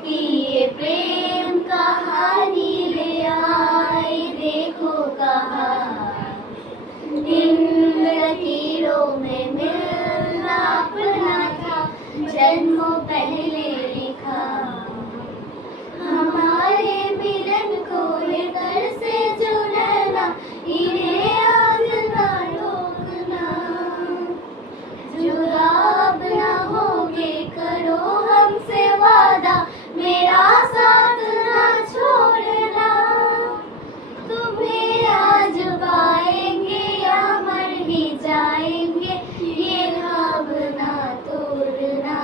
की ये प्रेम कहानी ले आए, देखो कहाँ इन लकीरों में मिलना अपना था, जन्मों पहले लिखा। हमारे मिलन को ये तरसे जो नैना, इन्हें आज ना रोकना। जुदा अब ना होगे, करो हमसे वादा, मेरा साथ ना छोड़ना। तुम्हें आज पाएंगे या मर ही जाएंगे, ये ख्वाब ना तोड़ना।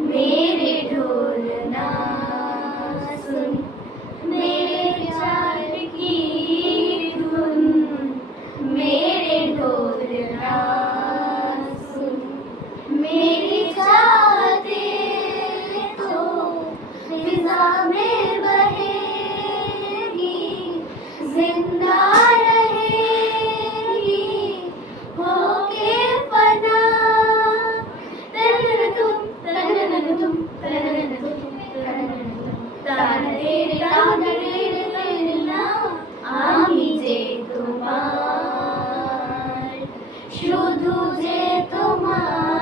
मेरे ढोलना सुन, मेरे प्यार की धुन, मेरे ढोलना सुन, मेरी चाहते तो फिजा में बहेगी, जिंदा रहेगी होके फना। तरन तुम तरन तुम तरन तुम तारे तारे ना आमी जे तुम्हार, शुधु जे तुम्हार।